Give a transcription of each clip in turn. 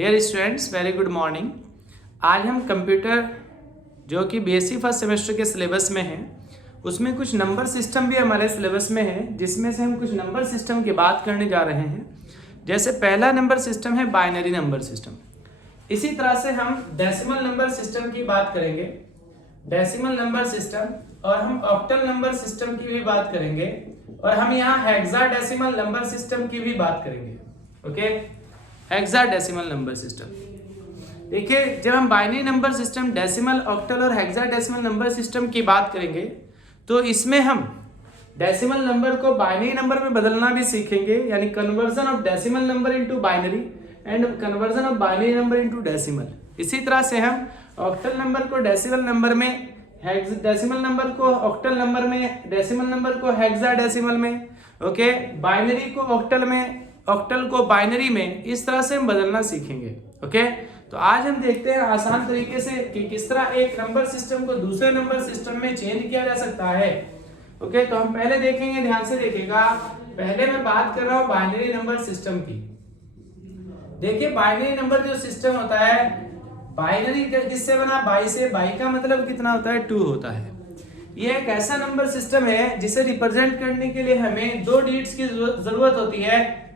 Dear students, very good morning. आज हम computer जो कि बीएससी फर्स्ट सेमेस्टर के सिलेबस में है, उसमें कुछ नंबर सिस्टम भी हमारे सिलेबस में है, जिसमें से हम कुछ नंबर सिस्टम की बात करने जा रहे हैं। जैसे पहला नंबर सिस्टम है बाइनरी नंबर सिस्टम। इसी तरह से हम डेसिमल नंबर सिस्टम की बात करेंगे, डेसिमल नंबर सिस्टम, और हम ऑक्टल नंबर सिस्टम की भी बात करेंगे, और हम यहाँ हेक्साडेसिमल नंबर सिस्टम की भी बात करेंगे। Okay, hexadecimal number system. देखिए, जब हम binary number system, decimal, octal और हेक्साडेसिमल नंबर सिस्टम की बात करेंगे तो इसमें हम डेसिमल नंबर को बाइनरी नंबर में बदलना भी सीखेंगे, यानी conversion of decimal number into binary and conversion of binary number into decimal. इसी तरह से हम ऑक्टल नंबर को डेसिमल नंबर में, डेसिमल नंबर को ऑक्टल नंबर में, डेसिमल नंबर को हेक्साडेसिमल में, ओके, बाइनरी को ऑक्टल में, ऑक्टल को बाइनरी में, इस तरह से हम बदलना सीखेंगे। ओके, तो आज हम देखते हैं आसान तरीके से कि किस तरह एक नंबर सिस्टम को दूसरे नंबर सिस्टम में चेंज किया जा सकता है। ओके, तो हम पहले देखेंगे, ध्यान से देखिएगा। पहले मैं बात कर रहा हूं बाइनरी नंबर सिस्टम की। देखिए, बाइनरी नंबर जो सिस्टम होता है, बाइनरी किससे बना? बाई से। बाई का मतलब कितना होता है? 2 होता है। ये एक ऐसा नंबर सिस्टम है जिसे रिप्रेजेंट करने के लिए हमें 2 डिजिट्स की जरूरत होती है,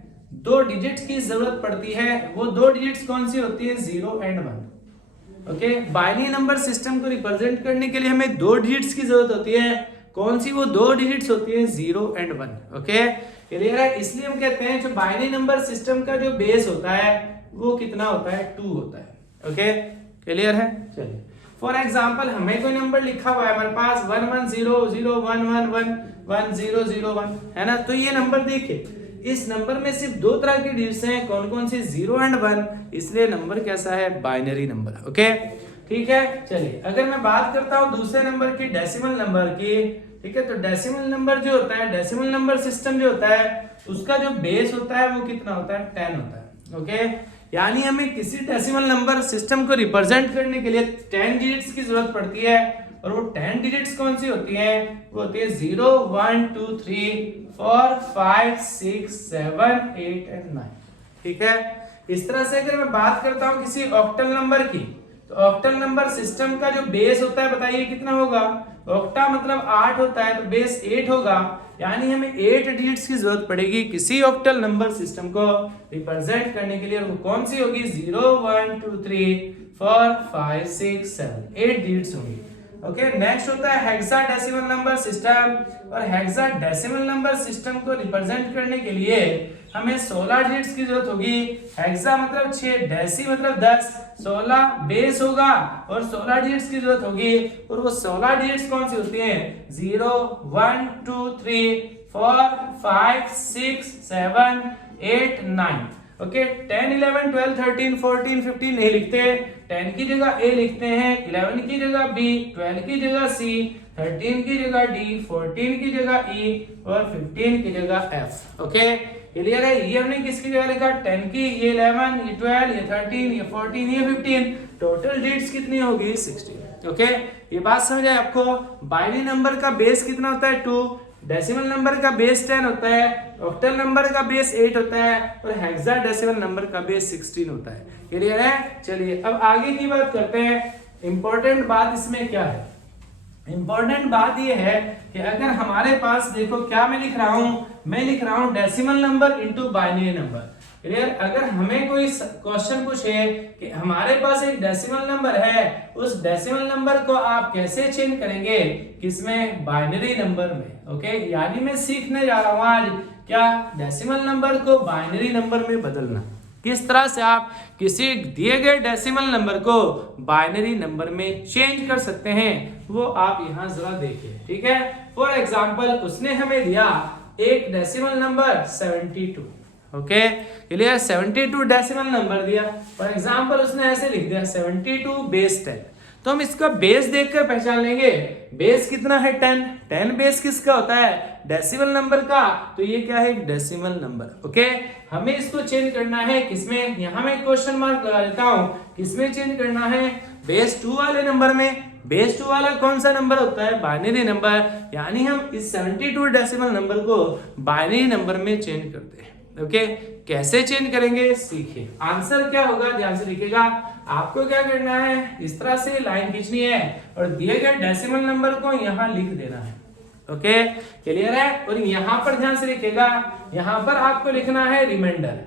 2 डिजिट्स की जरूरत पड़ती है। वो 2 डिजिट्स कौन सी होती है? 0 and 1। Okay, binary number system को रिप्रेजेंट करने के लिए हमें 2 डिजिट्स की जरूरत होती है। कौन सी वो 2 डिजिट्स होती है? 0 एंड 1। ओके, क्लियर है? इसलिए हम कहते हैं जो बाइनरी नंबर सिस्टम का जो बेस होता है वो कितना होता है? 2 होता है। ओके, क्लियर है? चलिए, फॉर एग्जाम्पल हमें कोई नंबर लिखा हुआ है हमारे पास 1 1 0 0 1 1 1 1 0 0 1, है ना? तो ये नंबर देखिए, इस नंबर में सिर्फ 2 तरह की डिजिट्स हैं। कौन कौन सी? 0 एंड 1। इसलिए नंबर कैसा है? Binary number. ओके, ठीक है। चलिए, अगर मैं बात करता हूं दूसरे नंबर की, डेसिमल नंबर की, ठीक है, तो डेसिमल नंबर जो होता है, डेसिमल नंबर सिस्टम जो होता है, उसका जो बेस होता है वो कितना होता है? 10 होता है। ओके, यानी हमें किसी डेसिमल नंबर सिस्टम को रिप्रेजेंट करने के लिए 10 डिजिट्स की जरूरत पड़ती है। और वो 10 डिजिट्स कौन सी होती हैं? वो होती है 0 1 2 3 4 5 6 7 8 एंड 9। ठीक है। इस तरह से अगर मैं बात करता हूं किसी ऑक्टल नंबर की, तो ऑक्टल नंबर सिस्टम का जो बेस होता है, बताइए कितना होगा? ऑक्टा मतलब 8 होता है, तो बेस 8 होगा। यानी हमें 8 डिजिट्स की जरूरत पड़ेगी किसी ऑक्टल नंबर सिस्टम को रिप्रेजेंट करने के लिए। और वो कौन सी होगी? 0 1 2 3 4 5 6 7 8 डिजिट्स होंगी। ओके, नेक्स्ट होता है हेक्साडेसिमल नंबर सिस्टम। और हेक्साडेसिमल नंबर सिस्टम को रिप्रेजेंट करने के लिए हमें 16 डिजिट्स की जरूरत होगी। हेक्सा मतलब 6, डेसी मतलब 10, 16 बेस होगा और 16 डिजिट्स की जरूरत होगी। और वो 16 डिजिट्स कौन सी होती हैं? 0 1 2 3 4 5 6 7 8 9। ओके, 10 11 12 13 14 15 नहीं लिखते, 10 की जगह A लिखते हैं, 11 की जगह B, 12 की जगह C, 13 की जगह D, 14 की जगह E और 15 की जगह F। ओके, क्लियर है? ये हमने किसकी जगह लिखा? 10 की, ये 11, ये 12, ये 13, ये 14, ये 15। टोटल डिजिट्स कितनी होगी? 16। ओके, ये बात समझ आए आपको? बाइनरी नंबर का बेस कितना होता है? 2। डेसिमल नंबर का बेस 10 होता है, ऑक्टल नंबर का बेस 8 होता है, और हेक्साडेसिमल नंबर का बेस 16 होता है। क्लियर है? चलिए, अब आगे की बात करते हैं। इंपॉर्टेंट बात इसमें क्या है? इंपॉर्टेंट बात यह है कि अगर हमारे पास, देखो क्या मैं लिख रहा हूं, मैं लिख रहा हूं decimal number into binary number. Clear? अगर हमें कोई क्वेश्चन पूछे कि हमारे पास एक डेसिमल नंबर है, उस डेसिमल नंबर को आप कैसे चेंज करेंगे? किसमें? बाइनरी नंबर में। ओके, यानी मैं सीखने जा रहा हूं आज क्या? डेसिमल नंबर को बाइनरी नंबर में बदलना। किस तरह से आप किसी दिए गए डेसिमल नंबर को बाइनरी नंबर में चेंज कर सकते हैं, वो आप यहां जरा देखिए। ठीक है, फॉर एग्जांपल उसने हमें दिया एक decimal number 72। Okay, clear? 72 decimal number दिया। फॉर एग्जांपल उसने ऐसे लिख दिया 72 बेस 10। तो हम इसका बेस देखकर पहचान लेंगे। बेस कितना है? 10। 10 बेस किसका होता है? डेसिमल नंबर का। तो ये क्या है? Decimal number. ओके, हमें इसको चेंज करना है किसमें? यहां मैं क्वेश्चन मार्क लगा देता हूं। किसमें चेंज करना है? बेस 2 वाले नंबर में। बेस 2 वाला कौन सा नंबर होता है? Binary number. यानी हम इस 72 डेसिमल नंबर को बाइनरी नंबर में चेंज करते हैं। ओके, कैसे चेंज करेंगे सीखिए। आंसर क्या होगा ध्यान से लिखिएगा। आपको क्या करना है, इस तरह से लाइन खींचनी है और दिए गए डेसिमल नंबर को यहाँ लिख देना है। ओके, क्लियर है। और यहाँ पर ध्यान से लिखिएगा, यहाँ पर आपको लिखना है रिमाइंडर,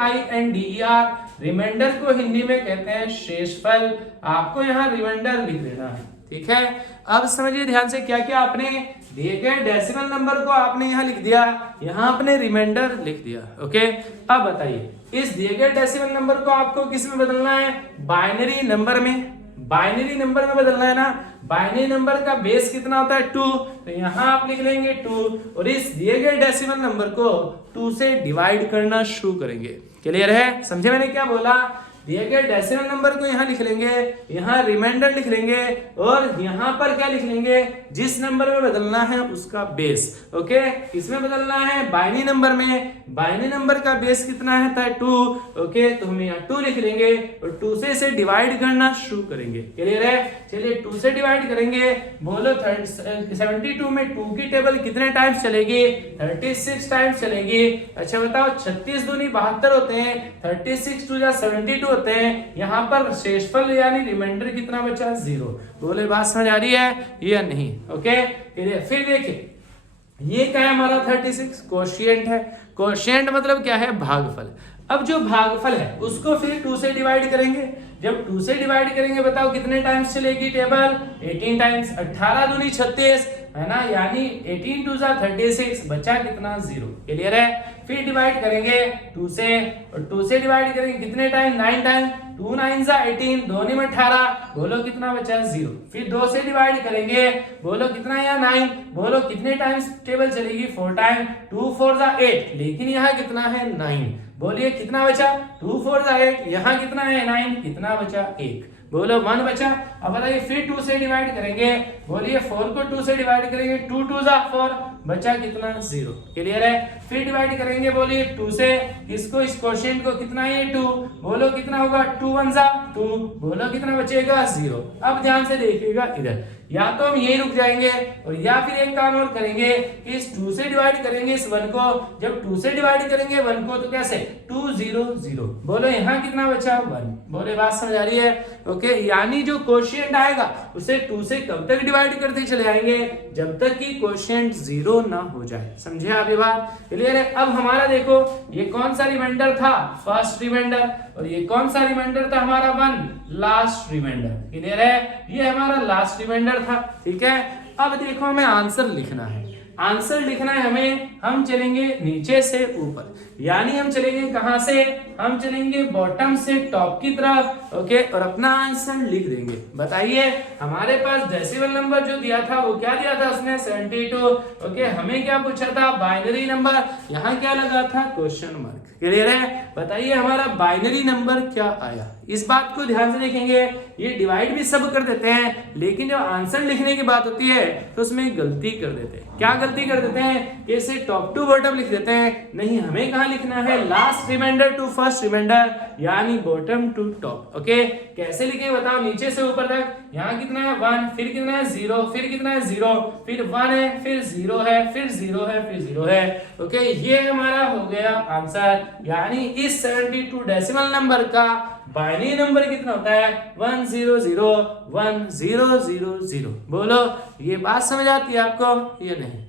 REMAINDER। रिमाइंडर को हिंदी में कहते हैं शेषफल। आपको यहाँ रिमाइंडर लिख देना है, ठीक है। अब समझिए ध्यान से, क्या क्या आपने दिए गए डेसिमल नंबर को आपने यहाँ लिख दिया, यहाँ आपने रिमाइंडर लिख दिया। ओके, अब बताइए इस दिए गए डेसिमल नंबर को आपको किस में बदलना है, बाइनरी नंबर में। बाइनरी नंबर में बदलना है ना। बाइनरी नंबर का बेस कितना होता है 2, तो यहाँ आप लिख लेंगे 2 और इस दिए गए डेसिमल नंबर को 2 से डिवाइड करना शुरू करेंगे। क्लियर है, समझे मैंने क्या बोला। दिए गए डेसिमल नंबर को यहाँ लिख लेंगे, यहाँ रिमाइंडर लिख लेंगे और यहाँ पर क्या लिख लेंगे, जिस नंबर में बदलना है उसका बेस। ओके, इसमें बदलना है बाइनरी नंबर में। बाइनरी नंबर का बेस कितना है था 2। ओके, तो हम यहाँ 2 लिख लेंगे और 2 से इसे डिवाइड करना शुरू करेंगे। क्लियर है, चलिए 2 से डिवाइड करेंगे। बोलो 72 में 2 की टेबल कितने टाइम्स चलेगी, 36 टाइम्स चलेगी। अच्छा बताओ, 36 दूनी 72 होते हैं, 36 2 जा 72 होते हैं। यहाँ पर शेषफल यानी रिमाइंडर कितना बचा 0। बोले बात समझ आ रही है या नहीं। ओके, फिर देखिए ये क्या है हमारा 36 कोशिएंट है। कोशिएंट मतलब क्या है, भागफल। अब जो भागफल है उसको फिर 2 से डिवाइड करेंगे। जब 2 से डिवाइड करेंगे बताओ कितने टाइम्स चलेगी टेबल, 18 टाइम्स। 18 दूनी 36 है ना, यानी 18 2 जा 36, बचा कितना 0। क्लियर है। फिर डिवाइड करेंगे 2 से और 2 से डिवाइड करेंगे कितने टाइम, 9 टाइम। 2 9 जा 18, 2 में 18, बोलो कितना बचा 0। फिर 2 से डिवाइड करेंगे, बोलो कितना यहाँ 9, बोलो कितने टाइम्स टेबल चलेगी 4 टाइम। 2 4 जा 8, लेकिन यहाँ कितना है 9, बोलिए कितना बचा 2 4 जा 8, यहाँ कितना है 9, कितना बचा 1, बोलो 1 बचा। अब बताइए फिर 2 से डिवाइड करेंगे, बोलिए 4 को 2 से डिवाइड करेंगे, 2 2 जा 4, बचा कितना 0। क्लियर है। फिर डिवाइड करेंगे बोलिए 2 से इसको, इस क्वोशिएंट को कितना है 2, बोलो कितना होगा 2 1 जा 2, बोलो कितना बचेगा 0। अब ध्यान से देखिएगा इधर, या तो हम यही रुक जाएंगे और या फिर एक काम और करेंगे कि इस 2 से डिवाइड करेंगे इस 1 को। जब 2 से डिवाइड करेंगे 1 को तो कैसे 2 0 0, बोलो यहाँ कितना बचा 1। बोले बात समझ आ रही है। ओके, यानी जो क्वोशिएंट आएगा उसे 2 से कब तक डिवाइड करते चले आएंगे, जब तक कि क्वोशिएंट 0 ना हो जाए। समझे आप ये बात। क्लियर है। अब हमारा देखो ये कौन सा रिमाइंडर था, फर्स्ट रिमाइंडर, और ये कौन सा रिमाइंडर था हमारा 1, लास्ट रिमाइंडर। क्लियर है, ये हमारा लास्ट रिमाइंडर था। ठीक है, अब देखो हमें आंसर लिखना है। आंसर लिखना है हमें, हम चलेंगे नीचे से ऊपर, यानी हम चलेंगे कहां से, हम चलेंगे बॉटम से टॉप की तरफ। ओके, और अपना आंसर लिख देंगे। बताइए हमारे पास डेसिमल नंबर जो दिया था वो क्या दिया था उसने 72। ओके, हमें क्या पूछा था, बाइनरी नंबर, यहाँ क्या लगा था क्वेश्चन मार्क। क्लियर है। बताइए हमारा बाइनरी नंबर क्या आया, इस बात को ध्यान से देखेंगे। ये डिवाइड भी सब कर देते हैं, लेकिन जब आंसर लिखने की बात होती है तो उसमें गलती कर देते हैं। क्या गलती कर देते हैं कि इसे टॉप टू बॉटम लिख देते हैं। नहीं, हमें कहाँ लिखना है, last remainder to first remainder, यानी बॉटम टू टॉप। ओके, कैसे लिखेंगे बताओ, नीचे से ऊपर तक। यहाँ कितना है 1, फिर कितना है 0, फिर कितना है 0, फिर 1 है, फिर 0 है, फिर 0 है, फिर 0 है। ओके, ये हमारा हो गया आंसर। यानी इस 72 डेसिमल नंबर का बाइनरी नंबर कितना होता है 1 0 0 1 0 0 0। बोलो ये बात समझ आती है आपको, ये नहीं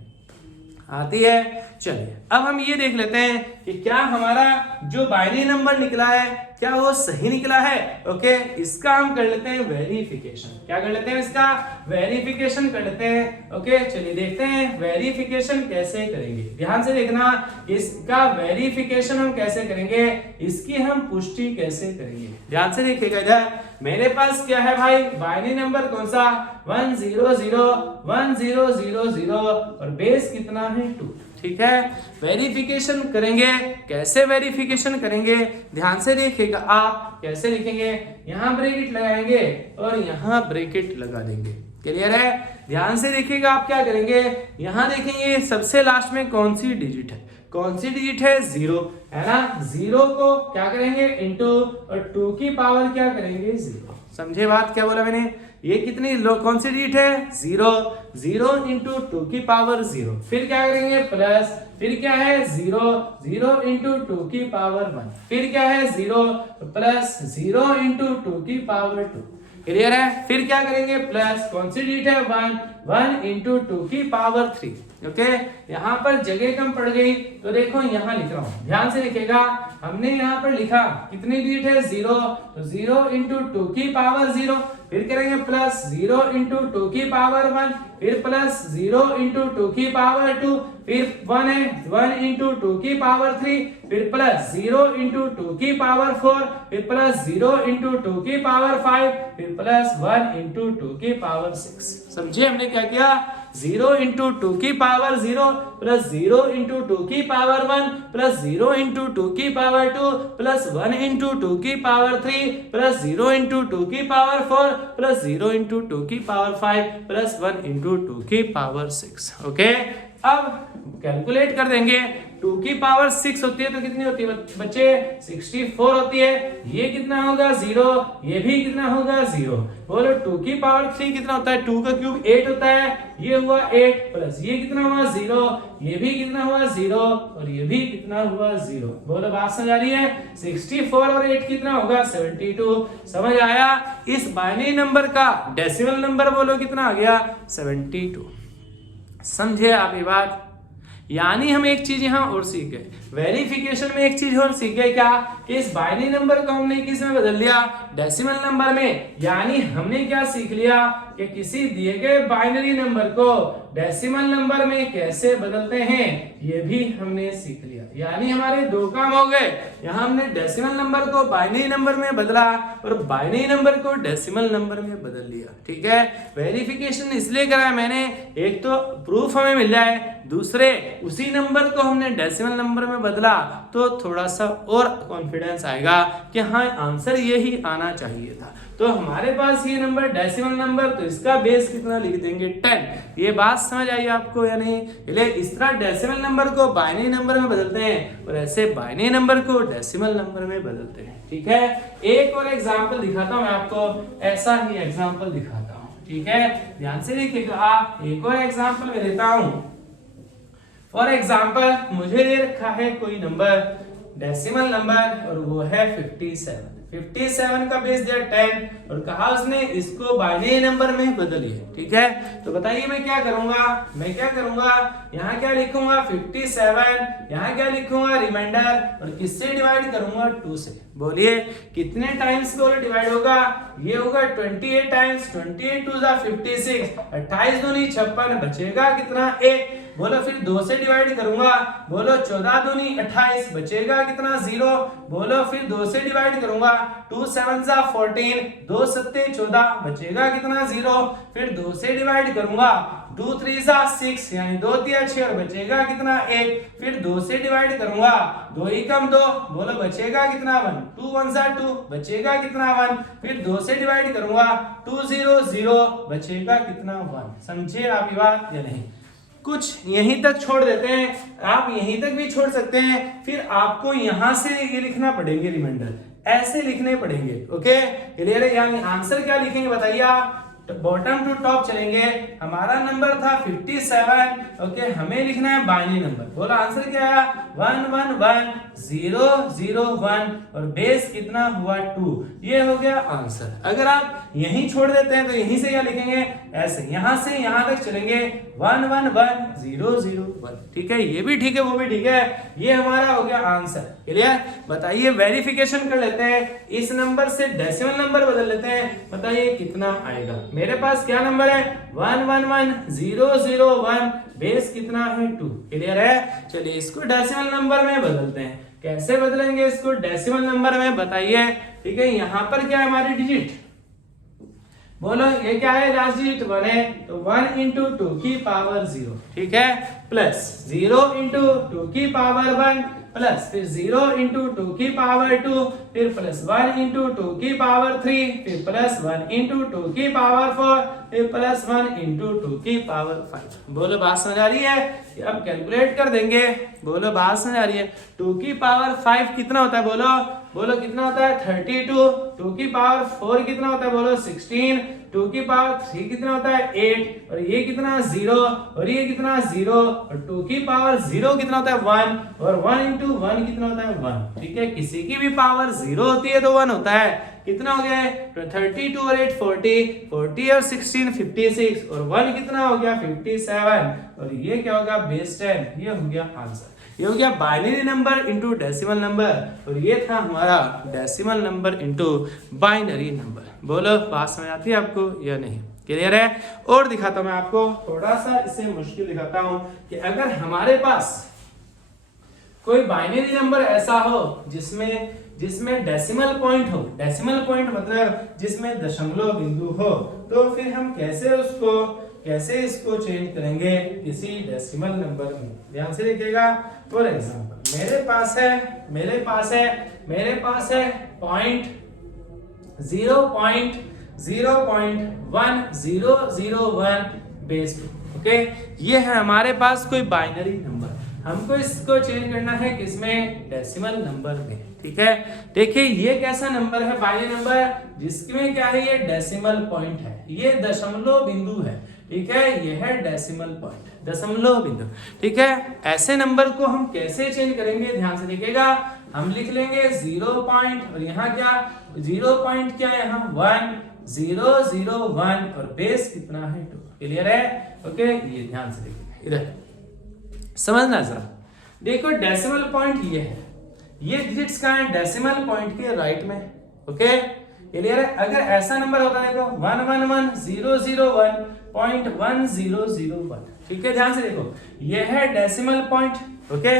आती है। चलिए अब हम ये देख लेते हैं कि क्या हमारा जो बाइनरी नंबर निकला है क्या वो सही निकला है। ओके, इसका हम कर लेते हैं वेरिफिकेशन। क्या कर लेते हैं, इसका वेरिफिकेशन कर लेते हैं। ओके, चलिए देखते हैं वेरिफिकेशन कैसे करेंगे। ध्यान से देखना, इसका वेरिफिकेशन हम कैसे करेंगे, इसकी हम पुष्टि कैसे करेंगे। ध्यान से देखिएगा, इधर मेरे पास क्या है भाई, बाइनरी नंबर कौन सा 1 0 0 1 0 0 0 और बेस कितना है 2। ठीक है, वेरिफिकेशन करेंगे। कैसे वेरिफिकेशन करेंगे, ध्यान से देखिएगा आप कैसे लिखेंगे। यहाँ ब्रैकेट लगाएंगे और यहाँ ब्रैकेट लगा देंगे। क्लियर है, ध्यान से देखिएगा आप क्या करेंगे। यहाँ देखेंगे सबसे लास्ट में कौन सी डिजिट है, कौन सी डिजिट है 0 है ना। 0 को क्या करेंगे इंटू और 2 की पावर क्या करेंगे 0। समझे बात क्या बोला मैंने, ये कितनी कौन सी डिजिट है 0, 0 इंटू 2 की पावर 0, फिर क्या करेंगे प्लस, फिर क्या है 0, 0 इंटू 2 की पावर 1, फिर क्या है 0 प्लस 0 इंटू 2 की पावर 2। क्लियर है? फिर क्या करेंगे प्लस कौन सी डिजिट है 1, 1 इंटू 2 की पावर 3। ओके, यहाँ पर जगह कम पड़ गई तो देखो यहाँ लिख रहा हूँ, ध्यान से लिखेगा। हमने यहाँ पर लिखा कितनी डिजिट है 0, तो 0 इंटू 2 की पावर 0, फिर करेंगे प्लस 0 इंटू 2 की पावर 1, फिर प्लस 0 इंटू 2 की पावर 2, फिर 1 है 1 इंटू 2 की पावर 3, फिर प्लस 0 इंटू 2 की पावर 4, फिर प्लस 0 इंटू 2 की पावर 5, फिर प्लस 1 इंटू 2 की पावर 6। समझे हमने क्या किया? 0 इंटू 2 की पावर 0 प्लस 0 इंटू 2 की पावर 1 प्लस 0 इंटू 2 की पावर 2 प्लस 1 इंटू 2 की पावर 3 प्लस 0 इंटू 2 की पावर 4 प्लस 0 इंटू 2 की पावर 5 प्लस 1 इंटू 2 की पावर 6। ओके, अब कैलकुलेट कर देंगे। 2 की पावर 6 होती है तो कितनी होती है बच्चे? 64 होती है। ये कितना होगा 0, ये भी कितना होगा 0। बोलो 2 की पावर 3 कितना होता है? 2 का क्यूब 8 होता है, ये हुआ 8 प्लस ये कितना हुआ 0, ये भी कितना हुआ 0 और ये भी कितना हुआ 0। बोलो बात समझ आ रही है? 64 और 8 कितना होगा 72। समझ आया? इस बाइनरी नंबर का डेसिमल नंबर बोलो कितना आ गया 72। समझे आप ये बात? यानी हम एक चीज यहां और सीख गए, वेरिफिकेशन में एक चीज और सीख गए, क्या कि इस बाइनरी नंबर को हमने किस में बदल दिया? डेसिमल नंबर में। यानी हमने क्या सीख लिया कि किसी दिए गए बाइनरी नंबर को डेसिमल नंबर में कैसे बदलते हैं, ये भी हमने सीख लिया। यानी हमारे दो काम हो गए, यहाँ हमने डेसिमल नंबर को बाइनरी नंबर में बदला और बाइनरी नंबर को डेसिमल नंबर में बदल लिया। ठीक है, वेरिफिकेशन इसलिए कराया मैंने, एक तो प्रूफ हमें मिल जाए, दूसरे उसी नंबर को हमने डेसिमल नंबर में बदला तो थोड़ा सा और कॉन्फिडेंस आएगा कि हाँ आंसर यही आना चाहिए था। तो हमारे पास ये नंबर डेसिमल नंबर, तो इसका बेस कितना लिख देंगे 10। ये बात समझ आई आपको या नहीं? इसलिए इस तरह डेसिमल नंबर को बाइनरी नंबर में बदलते हैं और ऐसे बाइनरी नंबर को डेसिमल नंबर में बदलते हैं। ठीक है, एक और एग्जाम्पल दिखाता हूँ मैं आपको, ऐसा ही एग्जाम्पल दिखाता हूँ। ठीक है, ध्यान से देखिएगा, एक और एग्जाम्पल मैं देता हूँ। फॉर एग्जाम्पल मुझे दे रखा है कोई नंबर डेसिमल नंबर और वो है 57 का बेस दिया 10 और कहा उसने इसको बाइनरी नंबर में बदलिए। ठीक है, तो बताइए मैं क्या करूंगा, यहाँ क्या लिखूंगा 57, यहाँ क्या लिखूंगा रिमाइंडर और किससे डिवाइड करूंगा 2 से। बोलिए कितने टाइम्स को डिवाइड होगा? ये होगा 28 टाइम्स, 28 2 जा 56, 28 दूनी 56, बचेगा कितना 1। बोलो फिर 2 से डिवाइड करूंगा, बोलो 14 दूनी 28, बचेगा कितना 0। बोलो फिर 2 से डिवाइड करूंगा, 2 7 जा 14, 2 7 14, बचेगा कितना 0। फिर 2 से डिवाइड करूंगा, 2 3 जा 6 यानी 2 3 6 और बचेगा कितना 1। फिर 2 से डिवाइड करूंगा, 2 ही कम 2, बोलो बचेगा कितना 1, 2 1 जा 2, बचेगा कितना 1। फिर 2 से डिवाइड करूंगा, 2 0 0, बचेगा कितना 1। समझे आप ये बात या नहीं? कुछ यहीं तक छोड़ देते हैं, आप यहीं तक भी छोड़ सकते हैं, फिर आपको यहां से ये लिखना पड़ेंगे, रिमाइंडर ऐसे लिखने पड़ेंगे। ओके, क्लियर है? यानी आंसर क्या लिखेंगे बताइए आप? बॉटम टू टॉप चलेंगे। हमारा नंबर था 57। ओके, हमें लिखना है बाइनरी नंबर। बोलो आंसर क्या है? 1 1 1 0 0 1 और बेस कितना हुआ 2। ये हो गया आंसर। अगर आप यहीं छोड़ देते हैं तो यहीं से क्या लिखेंगे? ऐसे यहां से यहां तक चलेंगे 1 1 1 0 0 1। ठीक है, ये भी ठीक है, वो भी ठीक है। ये हमारा हो गया आंसर। क्लियर? बताइए, वेरिफिकेशन कर लेते हैं, इस नंबर से डेसिमल नंबर बदल लेते हैं, बताइए कितना आएगा। मेरे पास क्या नंबर है? 1 1 1 0 0 1, बेस कितना है 2। क्लियर है? चलिए इसको डेसिमल नंबर में बदलते हैं। कैसे बदलेंगे इसको डेसिमल नंबर में बताइए? ठीक है, यहाँ पर क्या है हमारी डिजिट? बोलो ये क्या है? लास्ट डिजिट 1 है, तो 1 इंटू 2 की पावर 0। ठीक है, प्लस 0 इंटू 2 की पावर 1 प्लस फिर 0 इंटू 2 की पावर 2, फिर प्लस 1 इंटू 2 की पावर 3, फिर प्लस 1 इंटू 2 की पावर 4, फिर प्लस 1 इंटू 2 की पावर 5। बोलो बात समझ आ रही है? अब कैलकुलेट कर देंगे। बोलो बात समझ आ रही है? 2 की पावर 5 कितना होता है, बोलो बोलो कितना होता है 32, 2 की पावर 4 कितना होता है, बोलो 16, 2 की पावर 3 कितना होता है 8, और ये कितना 0, और ये कितना 0, और 2 की पावर 0 कितना होता है 1, और 1 into 1 कितना होता है 1। ठीक है, किसी की भी पावर 0 होती है तो 1 होता है। कितना हो गया है, 32 और 8 40, 40 और 16 56, और 1 कितना हो गया 57, और ये क्या होगा बेस 10। ये हो गया आंसर। ये हो गया binary number into decimal number, और ये था हमारा decimal number into binary number. बोलो बात समझ आती है आपको या नहीं, क्लियर है? और दिखाता हूं मैं आपको, थोड़ा सा इसे मुश्किल दिखाता हूं कि अगर हमारे पास कोई बाइनरी नंबर ऐसा हो जिसमें डेसिमल पॉइंट हो, डेसिमल पॉइंट मतलब जिसमें दशमलव बिंदु हो, तो फिर हम कैसे इसको चेंज करेंगे किसी डेसिमल नंबर में। ध्यान से देखिएगा। फॉर एग्जांपल मेरे पास है पॉइंट 0.01001 बेस 2। ओके, ये है हमारे पास कोई बाइनरी नंबर। हमको इसको चेंज करना है किसमें, डेसिमल नंबर में। ठीक है, देखिए ये कैसा नंबर है, बाइनरी नंबर जिसमें क्या है, ये डेसिमल पॉइंट है, ये दशमलव बिंदु है। ठीक है, ये है डेसिमल पॉइंट, दशमलव बिंदु। ठीक है, ऐसे नंबर को हम कैसे चेंज करेंगे, ध्यान से देखिएगा। हम लिख लेंगे 0 पॉइंट, और यहाँ क्या 0 पॉइंट क्या है, यहाँ 1001, और बेस कितना है 2। क्लियर है? ओके, ये ध्यान से देखिए, इधर समझना जरा। देखो डेसिमल पॉइंट ये है, ये डिजिट्स कहाँ है, डेसिमल पॉइंट के राइट में। ओके, क्लियर है? अगर ऐसा नंबर होता है देखो 111,001.1001। ठीक है, ध्यान से देखो, ये है डेसिमल पॉइंट। ओके,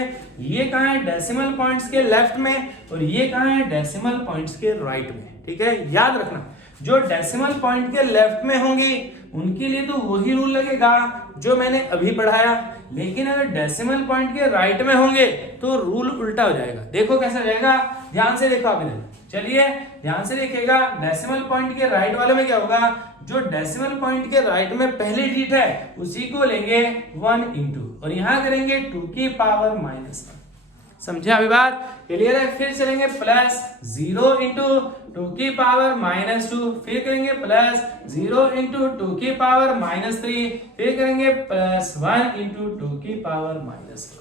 ये कहाँ है, डेसिमल पॉइंट्स के लेफ्ट में, और ये कहाँ है, डेसिमल पॉइंट्स के राइट में। ठीक है, याद रखना, जो डेसिमल पॉइंट के लेफ्ट में होंगी उनके लिए तो वही रूल लगेगा जो मैंने अभी पढ़ाया, लेकिन अगर डेसिमल पॉइंट के राइट में होंगे तो रूल उल्टा हो जाएगा। देखो कैसा रहेगा, ध्यान से देखो आप इधर, चलिए ध्यान से देखिएगा। डेसिमल पॉइंट के राइट वाले में क्या होगा, जो डेसिमल पॉइंट के राइट में पहली डिजिट है उसी को लेंगे 1 इंटू, और यहां करेंगे 2 की पावर -1। समझे अभी बात, क्लियर है? फिर चलेंगे प्लस 0 इंटू 2 की पावर -2, फिर करेंगे प्लस 0 इंटू 2 की पावर -3, फिर करेंगे प्लस 1 इंटू 2 की पावर -1।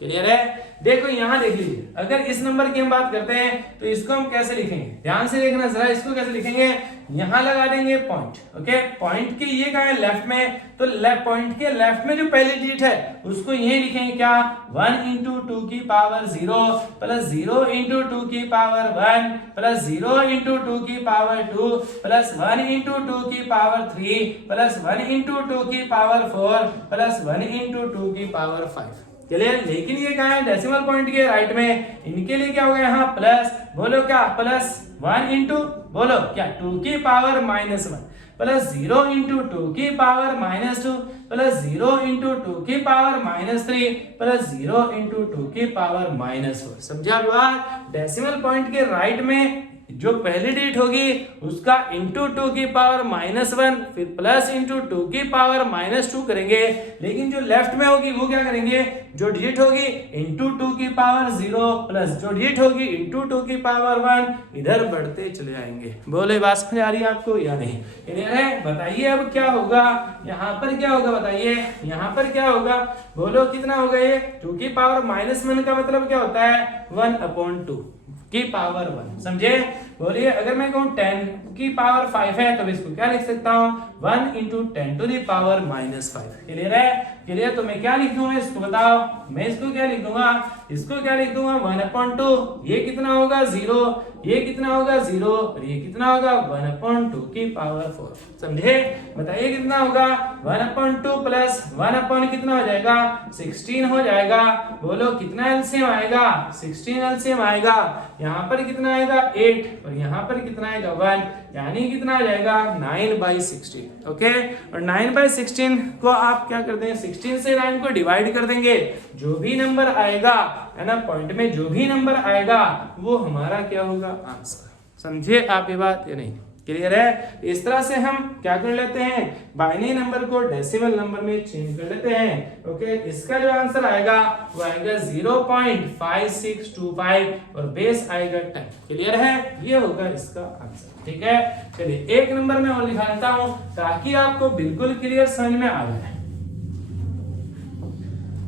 क्लियर है? देखो यहां देख लीजिए, अगर इस नंबर की हम बात करते हैं तो इसको हम कैसे लिखेंगे, ध्यान से देखना जरा, इसको कैसे लिखेंगे, यहां लगा देंगे पॉइंट। ओके, पॉइंट के ये कहां है, लेफ्ट में, तो पॉइंट के लेफ्ट में जो पहली डिजिट है उसको यही लिखेंगे क्या, 1 इंटू 2 की पावर 0 प्लस 0 इंटू 2 की पावर 1 प्लस 0 इंटू 2 की पावर 2 प्लस 1 इंटू 2 की पावर 3 प्लस 1 इंटू 2 की पावर 4 प्लस 1 इंटू 2 की पावर 5। क्लियर? लेकिन ये कहां है, डेसिमल पॉइंट के राइट में, इनके लिए क्या होगा यहाँ प्लस, बोलो क्या, प्लस 1 इंटू, बोलो क्या, 2 की पावर -1 प्लस 0 इंटू 2 की पावर -2 प्लस 0 इंटू 2 की पावर -3 प्लस 0 इंटू 2 की पावर -4। समझा बात? डेसिमल पॉइंट के राइट में जो पहली डिजिट होगी उसका इंटू 2 की पावर -1 फिर प्लस इंटू 2 की पावर -2 करेंगे, लेकिन जो लेफ्ट में होगी वो क्या करेंगे, जो डिजिट होगी इंटू 2 की पावर 0 प्लस जो डिजिट होगी इंटू 2 की पावर 1, इधर बढ़ते चले जाएंगे। बोले बात समझ आ रही है आपको या नहीं? क्लियर है? बताइए अब क्या होगा, यहाँ पर क्या होगा बताइए, यहाँ पर क्या होगा, बोलो कितना होगा, ये 2 की पावर -1 का मतलब क्या होता है, 1/2 की पावर 1। समझे? बोलिए, अगर मैं कहूं 10 की पावर 5 है तो इसको क्या लिख सकता हूं, 1 into 10 to the power -5। Clear है? क्लियर? तो मैं क्या लिख दूंगा इसको बताओ, मैं इसको क्या लिख दूंगा, इसको क्या लिख दूंगा 1/2। ये कितना होगा 0, ये कितना होगा 0, और ये कितना होगा 1/2 की पावर 4। समझे? बताइए कितना होगा, 1/2 प्लस 1 कितना हो जाएगा, 16 हो जाएगा। बोलो कितना एलसीएम आएगा, 16 एलसीएम आएगा। यहाँ पर कितना आएगा 8, और यहाँ पर कितना आएगा 1, यानी कितना आ जाएगा 9/16। ओके, और 9/16 को आप क्या कर देंगे, 16 से 9 को डिवाइड कर देंगे, जो भी नंबर आएगा है ना, पॉइंट में जो भी नंबर आएगा वो हमारा क्या होगा, आंसर। समझे आप ये बात या नहीं? क्लियर है? इस तरह से हम क्या कर लेते हैं, बाइनरी नंबर को डेसिमल नंबर में चेंज कर लेते हैं। ओके, इसका जो आंसर आएगा वो आएगा 0.5625 और बेस आएगा 10। क्लियर है? ये होगा इसका आंसर। ठीक है, चलिए एक नंबर में और लिखा लेता हूं ताकि आपको बिल्कुल क्लियर समझ में आ जाए।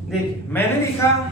देखिए मैंने लिखा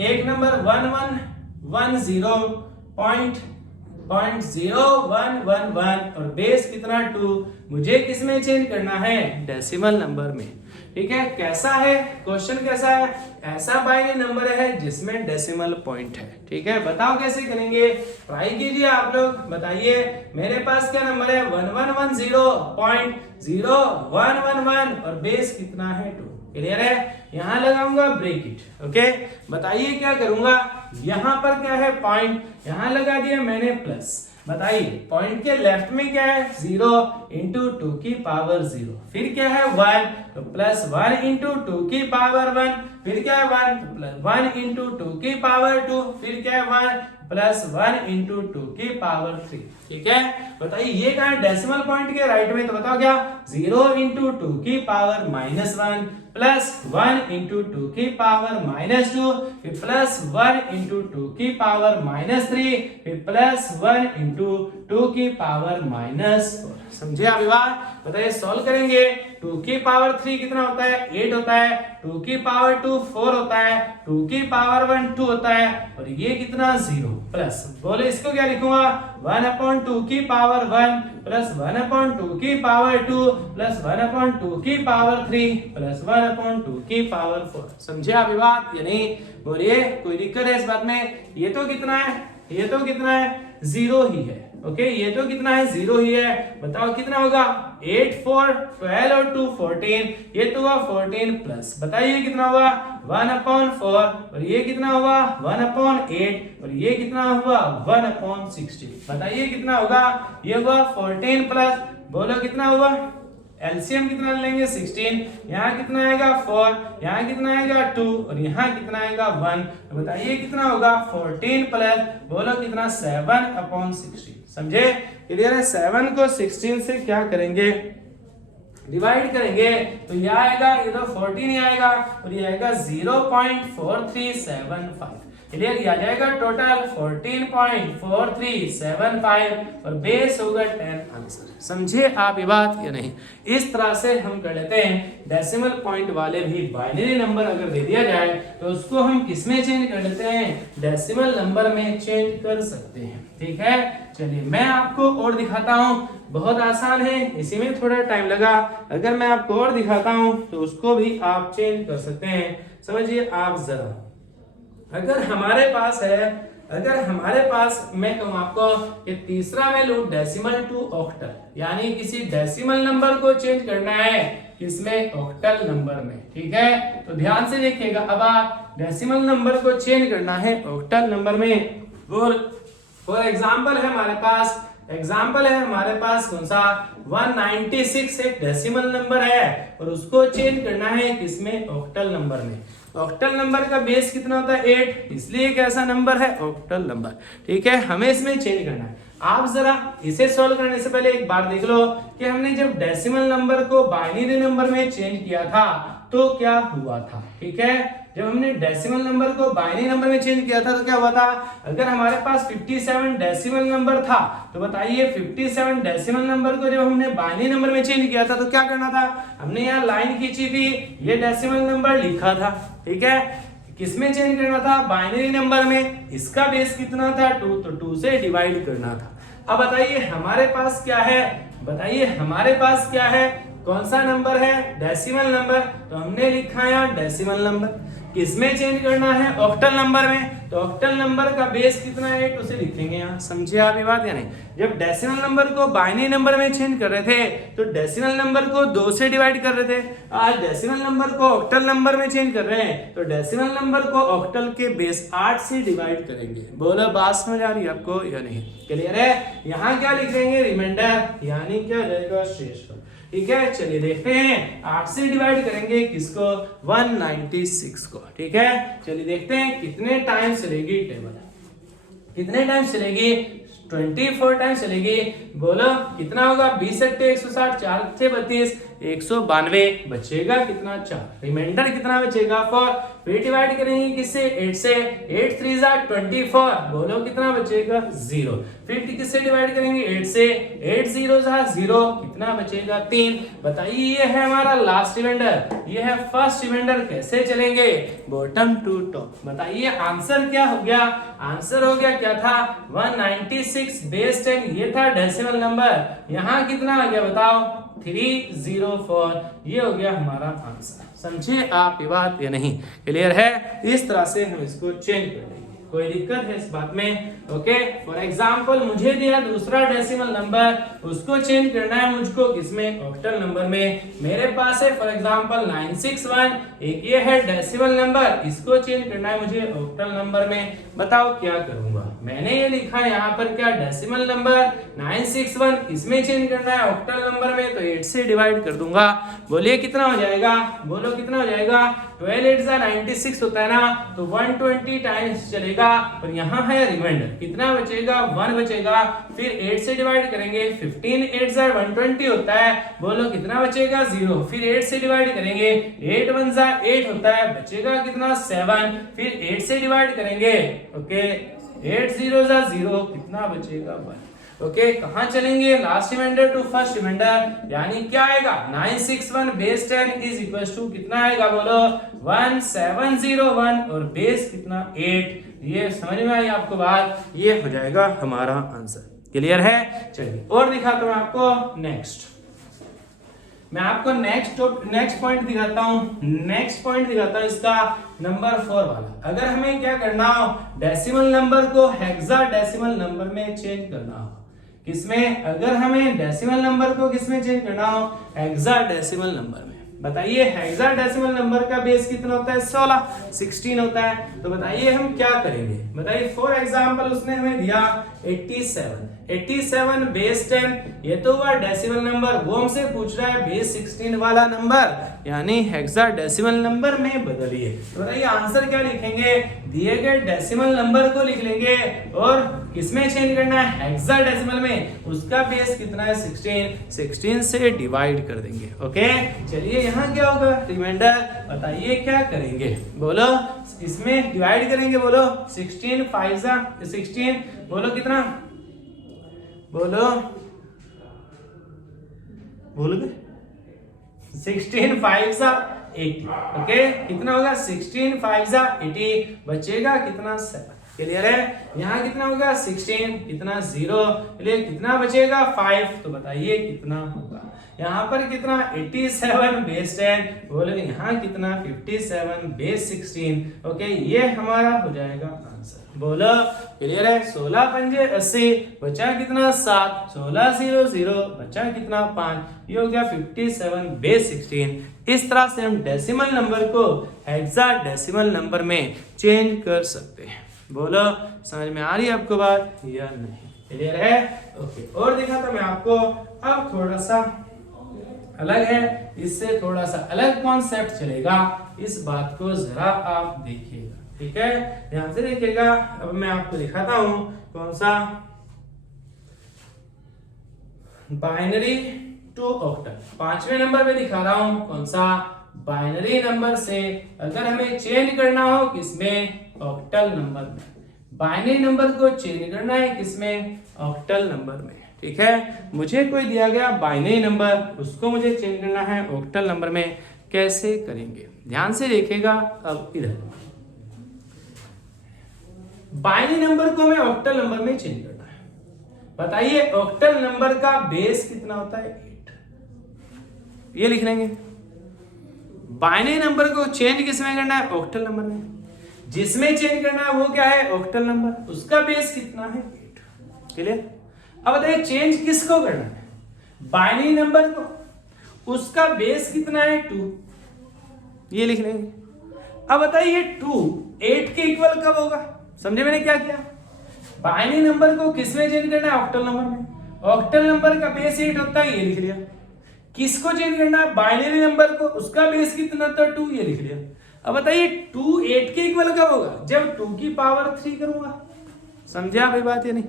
एक नंबर 1110.0111 और बेस कितना 2, मुझे किस में चेंज करना है, डेसिमल नंबर में। ठीक है, कैसा है क्वेश्चन, कैसा है, ऐसा बाइनरी नंबर है जिसमें डेसिमल पॉइंट है। ठीक है, बताओ कैसे करेंगे, ट्राई कीजिए आप लोग, बताइए। मेरे पास क्या नंबर है 1110.0111 और बेस कितना है 2। क्लियर है? यहां लगाऊंगा ब्रैकेट। ओके, बताइए क्या करूंगा, यहां पर क्या है पॉइंट, यहां लगा दिया मैंने प्लस। बताइए पॉइंट के लेफ्ट में क्या है 0 इंटू 2 की पावर 0, फिर क्या है 1 तो प्लस 1 इंटू 2 की पावर 1, फिर क्या है 1 तो प्लस 1 इंटू 2 की पावर 2, फिर क्या है 1 प्लस 1 इंटू 2 की पावर 3। ठीक है, बताइए ये कहां है, डेसिमल पॉइंट के राइट में, तो बताओ क्या 0 इंटू 2 की पावर -1 प्लस 1 इंटू 2 की पावर -2, फिर प्लस 1 इंटू 2 की पावर -3, फिर प्लस 1 इंटू 2 की पावर -4। समझे आप बात? बताइए सॉल्व करेंगे, 2 की पावर 3 कितना होता है 8 होता है, 2 की पावर 2 4 होता है, 2 की पावर 1 2 होता है और ये कितना 0 प्लस, बोले इसको क्या लिखूंगा 1/2 की पावर 1 प्लस 1/2 की पावर 2 प्लस 1/2 की पावर 3 प्लस 1/2 की पावर 4। समझे आप बात या नहीं? बोलिए कोई दिक्कत है इस बात में? ये तो कितना है, ये तो कितना है 0 ही है। ओके, ये तो कितना है 0 ही है। बताओ कितना होगा 8 4 12 और 2 14, ये तो हुआ 14 प्लस, बताइए कितना हुआ 1/4 और ये कितना हुआ 1/8 और ये कितना हुआ 1/16। बताइए कितना होगा, ये हुआ 14 प्लस, बोलो कितना हुआ, एलसीएम कितना लेंगे 16, यहाँ कितना आएगा 4, यहाँ कितना आएगा 2 और यहाँ कितना आएगा 1, तो बताइए कितना होगा 14 प्लस, बोलो कितना 7/16। समझे? क्लियर है? 7 को 16 से क्या करेंगे, डिवाइड करेंगे तो यह आएगा, ये तो 14 ही आएगा और ये आएगा 0.4375। क्लियर? आ जाएगा टोटल 14.4375 और बेस होगा 10 आंसर। समझे आप ये बात या नहीं? इस तरह से हम कर लेते हैं, डेसिमल पॉइंट वाले भी बाइनरी नंबर अगर दे दिया जाए तो उसको हम किस में चेंज कर लेते हैं, डेसिमल नंबर में चेंज कर सकते हैं। ठीक है, चलिए मैं आपको और दिखाता हूं, बहुत आसान है, इसी में थोड़ा टाइम लगा। अगर मैं आपको और दिखाता हूं तो उसको भी आप चेंज कर सकते हैं। समझिए आप जरा, अगर हमारे पास है, अगर हमारे पास मैं कहूं आपको कि तीसरा मैं लूं डेसिमल टू ऑक्टल, यानी किसी डेसिमल नंबर को चेंज करना है किसमें, ऑक्टल नंबर में। ठीक है, तो ध्यान से देखिएगा, अब आप डेसिमल नंबर को चेंज करना है ऑक्टल नंबर में। फॉर एग्जांपल है हमारे पास, एग्जाम्पल है हमारे पास कौन सा 196 एक डेसिमल नंबर है और उसको चेंज करना है किसमें, ऑक्टल नंबर में। ऑक्टल नंबर का बेस कितना होता है 8, इसलिए एक ऐसा नंबर है ऑक्टल नंबर। ठीक है, हमें इसमें चेंज करना है। आप जरा इसे सॉल्व करने से पहले एक बार देख लो कि हमने जब डेसिमल नंबर को बाइनरी नंबर में चेंज किया था तो क्या हुआ था। ठीक है, जब हमने डेसिमल नंबर को बाइनरी नंबर में चेंज किया था तो क्या हुआ था, अगर हमारे पास 57 डेसिमल नंबर था तो बताइए 57 डेसिमल नंबर को जब हमने बाइनरी नंबर में चेंज किया था तो क्या करना था, हमने यहाँ लाइन खींची थी, ये डेसिमल नंबर लिखा था। ठीक है, किसमें चेंज करना था, बाइनरी नंबर में। इसका बेस कितना था 2, तो 2 से डिवाइड करना था। अब बताइए हमारे पास क्या है, बताइए हमारे पास क्या है, कौन सा नंबर है, डेसिमल नंबर, तो हमने लिखा है यहाँ डेसिमल नंबर। किसमें चेंज करना है, ऑक्टल नंबर में, तो ऑक्टल नंबर का बेस कितना है 8, उसे लिखेंगे यहाँ। समझे आप ये बात या नहीं? जब डेसिमल नंबर को बाइनरी नंबर में चेंज कर रहे थे तो डेसिमल नंबर को 2 से डिवाइड कर रहे थे, आज डेसिमल नंबर को ऑक्टल नंबर में चेंज कर रहे हैं तो डेसिमल नंबर को ऑक्टल के बेस 8 से डिवाइड करेंगे। बोलो बात समझ आ रही है आपको या नहीं? क्लियर है? यहाँ क्या लिख देंगे, रिमाइंडर, यानी क्या रहेगा शेषफल। ठीक है, चलिए देखते हैं 8 से डिवाइड करेंगे किसको, 196 को। ठीक है, चलिए देखते हैं कितने टाइम चलेगी टेबल, कितने टाइम चलेगी 24 टाइम्स चलेगी। बोलो कितना होगा, 20 × 160, 4 × 32, 192 बचेगा कितना 4, रिमाइंडर कितना बचेगा 4। फिर डिवाइड करेंगे किससे, 8 से, 8 3 = 24, बोलो कितना बचेगा 0। फिर किससे डिवाइड करेंगे, 8 से, 8 0 = 0, कितना बचेगा 3। बताइए ये है हमारा लास्ट रिमाइंडर, ये है फर्स्ट रिमाइंडर। कैसे चलेंगे, बॉटम टू टॉप। बताइए आंसर क्या हो गया, आंसर हो गया क्या था 196 बेस 10, ये था डेसिमल नंबर। यहाँ कितना आ गया बताओ 304, ये हो गया हमारा आंसर। समझे आप ये बात या नहीं, क्लियर है। इस तरह से हम इसको चेंज कर देंगे, कोई दिक्कत है इस बात में। ओके, फॉर एग्जांपल मुझे दिया दूसरा डेसिमल नंबर, उसको चेंज करना है मुझको किसमें, ऑक्टल नंबर में। मेरे पास है फॉर एग्जांपल 961, एक ये है डेसिमल नंबर, इसको चेंज करना है मुझे ऑक्टल नंबर में। बताओ क्या करूंगा, मैंने ये लिखा है यहाँ पर क्या, डेसिमल नंबर 961, इसमें चेंज करना है ऑक्टल नंबर में, तो 8 से डिवाइड कर दूंगा। बोलिए कितना हो जाएगा, बोलो कितना हो जाएगा, 12 8 = 96 होता है ना, तो 120 टाइम्स चलेगा। और यहाँ है रिमाइंडर, कितना बचेगा 1 बचेगा। फिर 8 से डिवाइड करेंगे, 15 8 = 120 होता है, बोलो कितना बचेगा 0। फिर 8 से डिवाइड करेंगे, 8 1 = 8 होता है, बचेगा कितना 7। फिर 8 से डिवाइड करेंगे, ओके 8 0 = 0, कितना बचेगा 1। ओके, कहां चलेंगे, last remainder to first remainder, यानी क्या आएगा 961 बेस 10 = कितना आएगा, बोलो 1701, और बेस कितना 8। ये समझ में आई आपको बात, ये हो जाएगा हमारा आंसर। क्लियर है। चलिए और दिखाता हूं आपको नेक्स्ट, मैं आपको नेक्स्ट पॉइंट दिखाता हूं। नेक्स्ट पॉइंट दिखाता हूं इसका नंबर 4 वाला। अगर हमें क्या करना हो, डेसिमल नंबर को हेक्साडेसिमल नंबर में चेंज करना हो, किसमें, अगर हमें डेसिमल नंबर को किसमें चेंज करना हो, हेक्साडेसिमल नंबर में। बताइए हेक्साडेसिमल नंबर का बेस कितना होता है, 16 होता है। तो बताइए हम क्या करेंगे, बताइए फॉर एग्जांपल उसने हमें दिया 87 बेस 10, ये तो हुआ डेसिमल नंबर, वो हमसे पूछ रहा है बेस 16 वाला नंबर, यानी हेक्साडेसिमल नंबर में बदलिए। तो बताइए आंसर क्या लिखेंगे, दिए गए डेसिमल नंबर को लिख लेंगे और किसमें चेंज करना है, हेक्साडेसिमल में। उसका बेस कितना है 16 से डिवाइड कर देंगे। ओके, चलिए यहाँ क्या होगा, रिमाइंडर। बताइए क्या करेंगे, बोलो इसमें डिवाइड करेंगे, बोलो 16 5 = 16, बोलो कितना, बोलो 16 5 = 80। ओके, कितना होगा 16 5 = 80, बचेगा कितना 7। क्लियर है। यहाँ कितना होगा 16, कितना 0, चलिए कितना बचेगा 5। तो बताइए कितना होगा, यहाँ पर कितना 87 बेस 10, बोले यहाँ कितना 57 बेस 16। ओके, ये हमारा हो जाएगा आंसर। बोलो क्लियर है। 16 पंजे 80, बचा कितना 7, 16 0 0, बचा कितना 5, ये हो गया 57 बेस 16। इस तरह से हम डेसिमल नंबर को हेक्साडेसिमल नंबर में चेंज कर सकते हैं। बोलो समझ में आ रही है आपको बात या नहीं, क्लियर है। ओके, और दिखाता मैं आपको, अब थोड़ा सा अलग है, इससे थोड़ा सा अलग कॉन्सेप्ट चलेगा, इस बात को जरा आप देखिएगा, ठीक है, ध्यान से देखिएगा। अब मैं आपको दिखाता हूं कौन सा, बाइनरी टू ऑक्टल, 5वें नंबर पे दिखा रहा हूं, कौन सा, बाइनरी नंबर से अगर हमें चेंज करना हो किसमें, ऑक्टल नंबर में। बाइनरी नंबर को चेंज करना है किसमें, ऑक्टल नंबर में। ठीक है, मुझे कोई दिया गया बाइनरी नंबर, उसको मुझे चेंज करना है ऑक्टल नंबर में। कैसे करेंगे, ध्यान से देखिएगा। अब इधर बाइनरी नंबर को हमें ऑक्टल नंबर में चेंज करना है। बताइए ऑक्टल नंबर का बेस कितना होता है, 8। ये लिख लेंगे। बाइनरी नंबर को चेंज किसमें करना है, ऑक्टल नंबर में। जिसमें चेंज करना है वो क्या है, ऑक्टल नंबर, उसका बेस कितना है, 8। क्लियर। अब बताइए चेंज किसको करना है, बाइनरी नंबर को, उसका बेस कितना है, 2। ये लिख लेंगे। अब बताइए 2 8 के इक्वल कब होगा, समझे मैंने क्या किया, बाइनरी नंबर को किसमें चेंज करना है, ऑक्टल नंबर में। ऑक्टल नंबर का बेस 8 होता है, ये लिख लिया। किसको चेंज करना है, बाइनरी नंबर को, उसका बेस कितना था, 2, ये लिख लिया। अब बताइए 2 8 के इक्वल कब होगा, जब 2 की पावर 3 करूंगा। समझे आप ये बात या नहीं,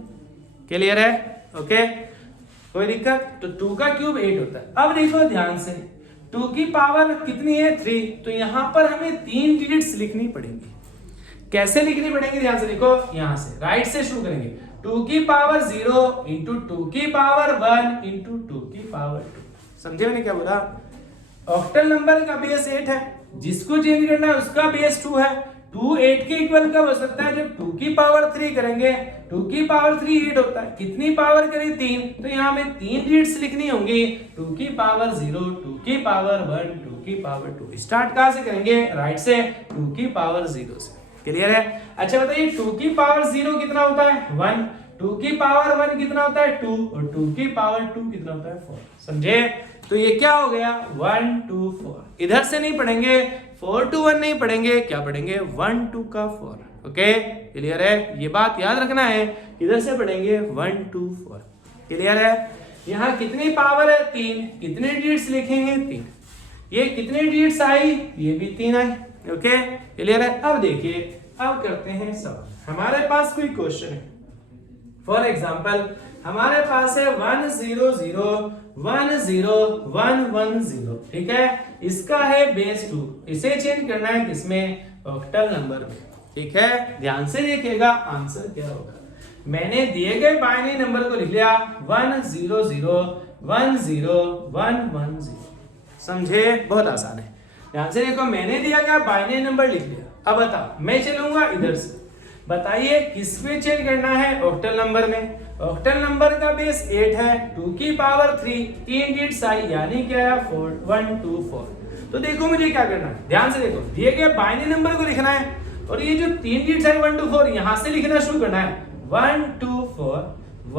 क्लियर है? ओके, कोई दिक्कत? तो 2 का क्यूब 8 होता है। अब देखो ध्यान से, 2 की पावर कितनी है? 3। तो यहां पर हमें 3 डिजिट्स लिखनी पड़ेंगी। कैसे लिखनी पड़ेगी? ध्यान से देखो, यहां से राइट से शुरू करेंगे। 2 की पावर 0 इंटू 2 की पावर 1 इंटू 2 की पावर 2। समझे मैंने क्या बोला? ऑक्टल नंबर का बेस 8 है, जिसको चेंज करना है उसका बेस 2 है। 2 8 के इक्वल कब हो सकता है? जब 2 की पावर 3 करेंगे। 2 की पावर 3 8 होता है। कितनी पावर करी? 3। तो यहाँ में 3 डिजिट्स लिखनी होंगी। 2 की पावर 0, 2 की पावर 1, 2 की पावर 2। स्टार्ट कहां से करेंगे? राइट से, 2 की पावर 0 से। क्लियर है? अच्छा बताइए, 2 की पावर 0 कितना होता है? 1। 2 की पावर 1 कितना होता है? 2। और 2 की पावर 2 कितना होता है? 4। समझे? तो ये क्या हो गया? 1 2 4। इधर से नहीं पढ़ेंगे, 4 to 1 नहीं पढ़ेंगे, क्या पढ़ेंगे? 1 2 का 4। ओके, क्लियर है? ये बात याद रखना है। इधर से पढ़ेंगे 1 2 4। क्लियर है? यहाँ कितनी पावर है? 3। कितने डिजिट्स लिखेंगे? 3। ये कितने डिजिट्स आई? ये भी 3 आई। ओके, क्लियर है? अब देखिए, अब करते हैं सवाल। हमारे पास कोई क्वेश्चन है, फॉर एग्जाम्पल हमारे पास है 1 0 0 1 0 1 1 0। ठीक है, इसका है बेस 2। इसे चेंज करना है किसमें? ऑक्टल नंबर में। ठीक है, ध्यान से देखिएगा आंसर क्या होगा। मैंने दिए गए बाइनरी नंबर को लिख लिया 1 0 0 1 0 1 1 0। समझे? बहुत आसान है। ध्यान से देखो, मैंने दिया गया बाइनरी नंबर लिख लिया। अब बताओ, मैं चलूंगा इधर से। बताइए किस पे चेंज करना है? ऑक्टल नंबर में। ऑक्टल नंबर का बेस 8 है। 2 की पावर 3, 3 डिजिट्स आई, यानी क्या है? 4 1 2 4। तो देखो मुझे क्या करना है, ध्यान से देखो, दिए गए बाइनरी नंबर को लिखना है और ये जो 3 डिजिट्स है 1 2 4, यहां से लिखना शुरू करना है। 1 2 4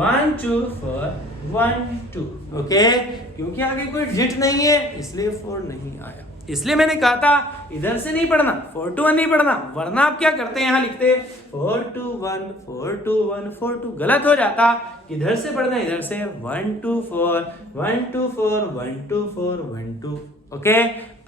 1 2 4 1 2। ओके, क्योंकि आगे कोई डिजिट नहीं है इसलिए 4 नहीं आया। इसलिए मैंने कहा था इधर से नहीं पढ़ना, 4 to 1 नहीं पढ़ना, वरना आप क्या करते हैं? यहां लिखते 4 to 1 4 to 1 4 2। गलत हो जाता। इधर से पढ़ना, इधर से 1 2 4 1 2 4 1 2 4 1 2। ओके,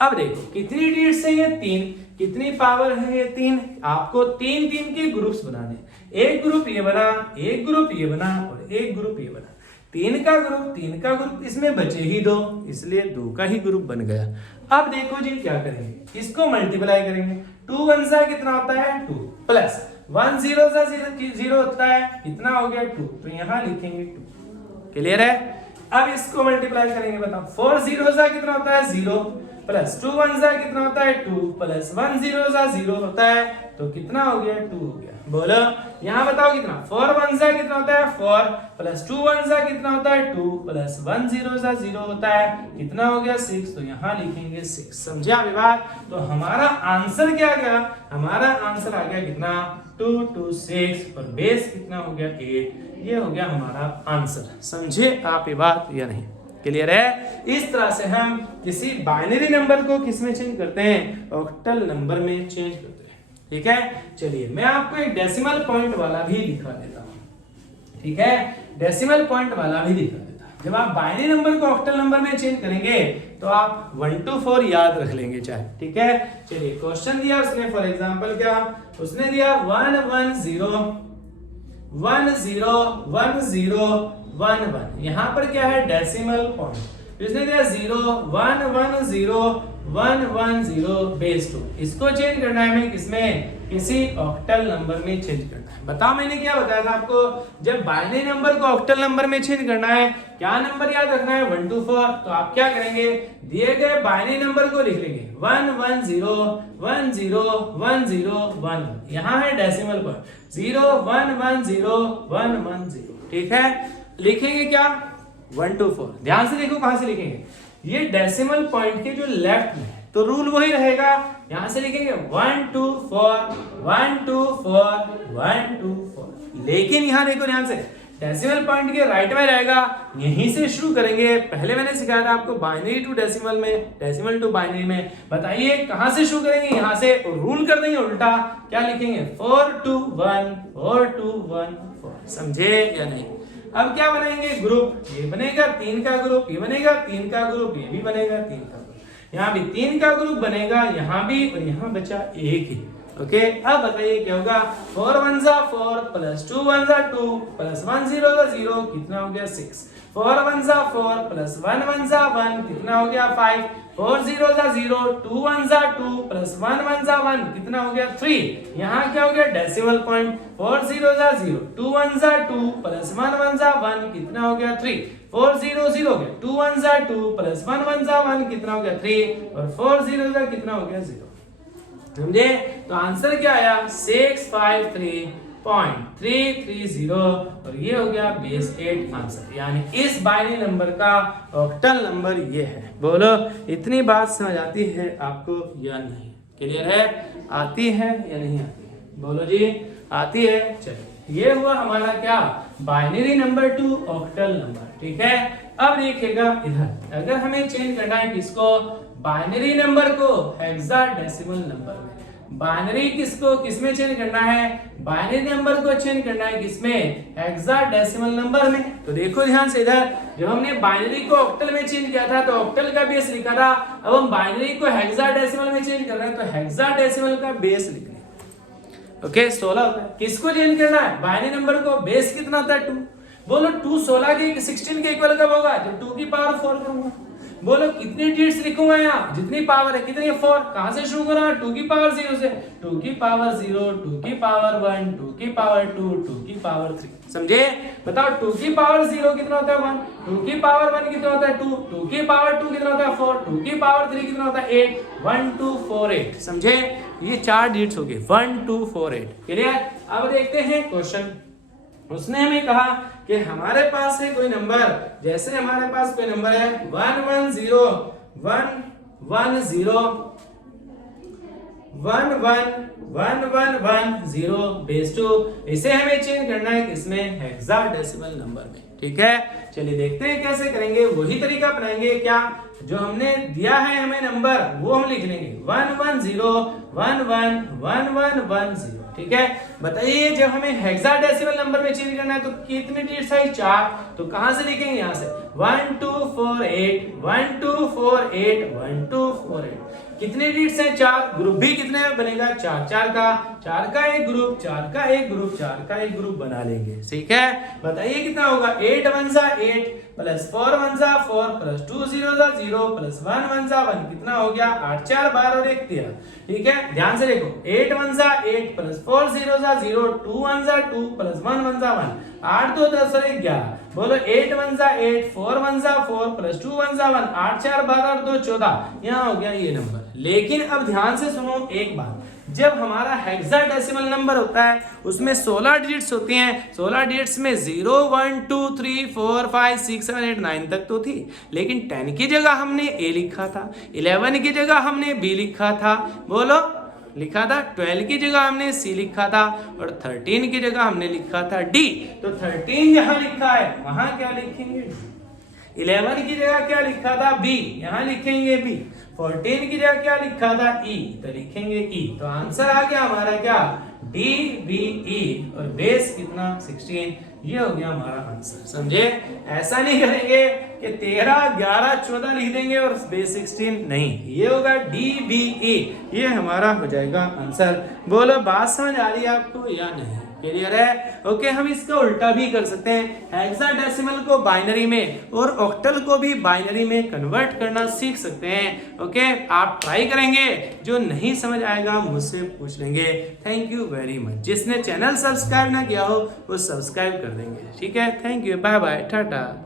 अब देखो कितनी डिजिट्स है? ये 3। कितनी पावर है? ये 3। आपको 3 3 के ग्रुप्स बनाने। एक ग्रुप ये बना, एक ग्रुप ये बना और एक ग्रुप ये बना। 3 का ग्रुप, इसमें बचे ही 2, इसलिए 2 का ही ग्रुप बन गया। अब देखो जी क्या करेंगे, इसको मल्टीप्लाई करेंगे। 2 1 सा कितना होता है? 2 प्लस 1 0 सा 0 होता है, कितना हो गया? 2। तो यहां लिखेंगे 2। क्लियर है? अब इसको मल्टीप्लाई करेंगे, बताओ 4 0 सा कितना होता है? 0 प्लस 2 1 सा कितना होता है? 2 प्लस 1 0 सा 0 होता है, तो कितना हो गया? 2 हो गया। बोलो यहां बताओ कितना? 4 1 सा कितना होता है? 4 प्लस 2 1 सा कितना होता है? 2 प्लस 1 0 सा 0 होता है, कितना हो गया? 6। तो यहां लिखेंगे 6। समझे आप बात? तो हमारा आंसर क्या गया? हमारा आंसर आ गया कितना? 2 2 6 और बेस कितना हो गया? 8। ये हो गया हमारा आंसर। समझे आप ये बात या नहीं? क्लियर है? इस तरह से हम किसी बाइनरी नंबर को किस में चेंज करते हैं? ऑक्टल नंबर में चेंज करते हैं। ठीक है, चलिए मैं आपको एक डेसिमल पॉइंट वाला भी दिखा देता हूं। ठीक है, डेसिमल पॉइंट वाला भी दिखा देता हूं। जब आप बाइनरी नंबर को ऑक्टल नंबर में चेंज करेंगे तो आप 1 to 4 याद रख लेंगे चाहे। ठीक है, चलिए क्वेश्चन दिया उसने, फॉर एग्जांपल क्या उसने दिया? 1 1 0 1 0 1 0 1 1। यहां पर क्या है? Decimal point. इसने दिया 0 1 1 0 1 1 0 बेस 2। इसको चेंज करना है हमें किसमें? किसी ऑक्टल नंबर में चेंज करना है। बताओ मैंने क्या बताया था आपको? जब बाइनरी नंबर को ऑक्टल नंबर में चेंज करना है, क्या नंबर याद रखना है? 1 to 4। तो आप क्या करेंगे? दिए गए बाइनरी नंबर को लिख लेंगे 1 1 0 1 0 1 0 1। यहां है डेसिमल पॉइंट 0 1 1 0 1 1 0। ठीक है, लिखेंगे क्या? 1 to 4। ध्यान से देखो कहां से लिखेंगे, ये डेसिमल पॉइंट के जो लेफ्ट में, तो रूल वही रहेगा। यहां से लिखेंगे 1 2 4 1 2 4 1 2 4। लेकिन यहां देखो ध्यान से, डेसिमल पॉइंट के राइट में रहेगा, यहीं से शुरू करेंगे। पहले मैंने सिखाया था आपको बाइनरी टू डेसिमल में, डेसिमल टू बाइनरी में। बताइए कहां से शुरू करेंगे? यहां से, और रूल कर देंगे उल्टा। क्या लिखेंगे? 4 2 1 4 2 1 4। समझे या नहीं? अब क्या बनाएंगे? ग्रुप। ये बनेगा 3 का ग्रुप, ये बनेगा 3 का ग्रुप, ये भी बनेगा 3 का ग्रुप। यहाँ भी 3 का ग्रुप बनेगा, यहाँ भी, और यहाँ बचा 1 ही। ओके अब बताइए क्या होगा 4 1 जा 4 प्लस 2 1 जा 2 प्लस 1 0 जा 0 कितना हो गया 6 4 1 जा 4 प्लस 1 1 जा 1 कितना हो गया 5 4 0 जा 0 2 1 जा 2 प्लस 1 1 जा 1 कितना हो गया 3 यहाँ क्या हो गया डेसिमल पॉइंट 4 0 जा 0 2 1 जा 2 प्लस 1 1 जा 1 कितना हो गया 3 4 0 0 गया 2 1 जा 2 प्लस 1 1 जा 1 कितना हो गया 3 और 4 0 जा कितना हो गया 0 समझे। तो आंसर क्या आया 653.330 और ये हो गया बेस 8 आंसर, यानी इस बाइनरी नंबर का ऑक्टल नंबर ये है। बोलो इतनी बात समझ आती है आपको या नहीं? क्लियर है? आती है या नहीं आती है? बोलो जी आती है। चलिए ये हुआ हमारा क्या binary number two octal number. ठीक है अब देखिएगा इधर अगर हमें चेंज करना है किसको बाइनरी नंबर को हेक्साडेसिमल नंबर में। बाइनरी किसको किसमें चेंज करना है बाइनरी नंबर को चेंज करना है किसमें हेक्साडेसिमल नंबर में। तो देखो ध्यान से इधर जब हमने बाइनरी को ऑक्टल में चेंज किया था तो ऑक्टल का बेस लिखा था, अब हम बाइनरी को हेक्साडेसिमल में चेंज कर रहे हैं तो हेक्साडेसिमल का बेस लिख रहे हैं। ओके 16 होता है। किसको चेंज करना है बाइनरी नंबर को बेस कितना होता है 2। बोलो 2 16 के 16 के इक्वल कब होगा जब 2 की पावर 4 करूंगा। बोलो कितनी डिजिट्स लिखूंगा यहाँ जितनी पावर है कितनी 4 कहां से शुरू करूंगा 2 की पावर 0 से 2 की पावर 0 2 की पावर 1 2 की पावर 2 2 की पावर 3 समझे। बताओ 2 की पावर 0 कितना होता है 1 2 की पावर 1 कितना होता है 2 2 की पावर 2 कितना होता है 4 2 की पावर 3 कितना होता है 8 1 2 4 8 समझे। ये 4 डिजिट्स हो गए 1 2 4 8 क्लियर। अब देखते हैं क्वेश्चन। उसने हमें कहा कि हमारे पास है कोई नंबर, जैसे हमारे पास कोई नंबर है 1 1 0 1 1 0 1 1 1 1 1 0 बेस 2। इसे हमें चेंज करना है किसमें हेक्साडेसिमल नंबर में। ठीक है चलिए देखते हैं कैसे करेंगे। वही तरीका अपनाएंगे क्या जो हमने दिया है हमें नंबर वो हम लिख लेंगे 1 1 0 1 1 1 1 1 0। ठीक है बताइए जब हमें हेक्साडेसिमल नंबर में चेंज करना है तो कितने डिजिट्स है 4। तो कहां से लिखेंगे यहाँ से 1 2 4 8 1 2 4 8 1 2 4 8 कितने डिजिट्स हैं 4 ग्रुप भी कितने बनेगा 4 4 का एक ग्रुप 4 का एक ग्रुप 4 का एक ग्रुप बना लेंगे। ठीक है बताइए कितना होगा 8 1 जा 8 प्लस 4 1 जा 4 प्लस 2 0 जा 0 प्लस 1 1 जा 1 कितना हो गया 8 4 12 और 1 13। ठीक है ध्यान से देखो 8 1 जा 8 प्लस 4 0 जा 0 2 1 जा 2 प्लस 1 1 जा 1 8 2 10 और 1 11। बोलो 8 1 जा 8 4 1 जा 4 प्लस 2 1 जा 1 8 4 12 और 2 14। यहाँ हो गया ये नंबर। लेकिन अब ध्यान से सुनो एक बात, जब हमारा हेक्साडेसिमल नंबर होता है उसमें 16 डिजिट्स होती हैं। 16 डिजिट्स में 0 1 2 3 4 5 6 7 8 9 तक तो थी, लेकिन 10 की जगह हमने A लिखा था, 11 की जगह हमने B लिखा था, बोलो लिखा था 12 की जगह हमने C लिखा था और 13 की जगह हमने लिखा था D। तो 13 जहां लिखा है वहां क्या लिखेंगे 11 की जगह क्या लिखा था B यहां लिखेंगे B। 14 की जगह क्या लिखा था E तो लिखेंगे E। तो आंसर आ गया हमारा क्या D B E और बेस कितना 16। ये हो गया हमारा आंसर समझे। ऐसा नहीं करेंगे कि 13 11 14 लिख देंगे और बेस 16 नहीं, ये होगा D B E ये हमारा हो जाएगा आंसर। बोलो बात समझ आ रही है आपको या नहीं? क्लियर है? ओके हम इसका उल्टा भी कर सकते हैं, हेक्साडेसिमल को बाइनरी में और ऑक्टल को भी बाइनरी में कन्वर्ट करना सीख सकते हैं। ओके आप ट्राई करेंगे, जो नहीं समझ आएगा मुझसे पूछ लेंगे। Thank you very much. जिसने चैनल सब्सक्राइब ना किया हो वो सब्सक्राइब कर देंगे। ठीक है thank you bye bye Tata.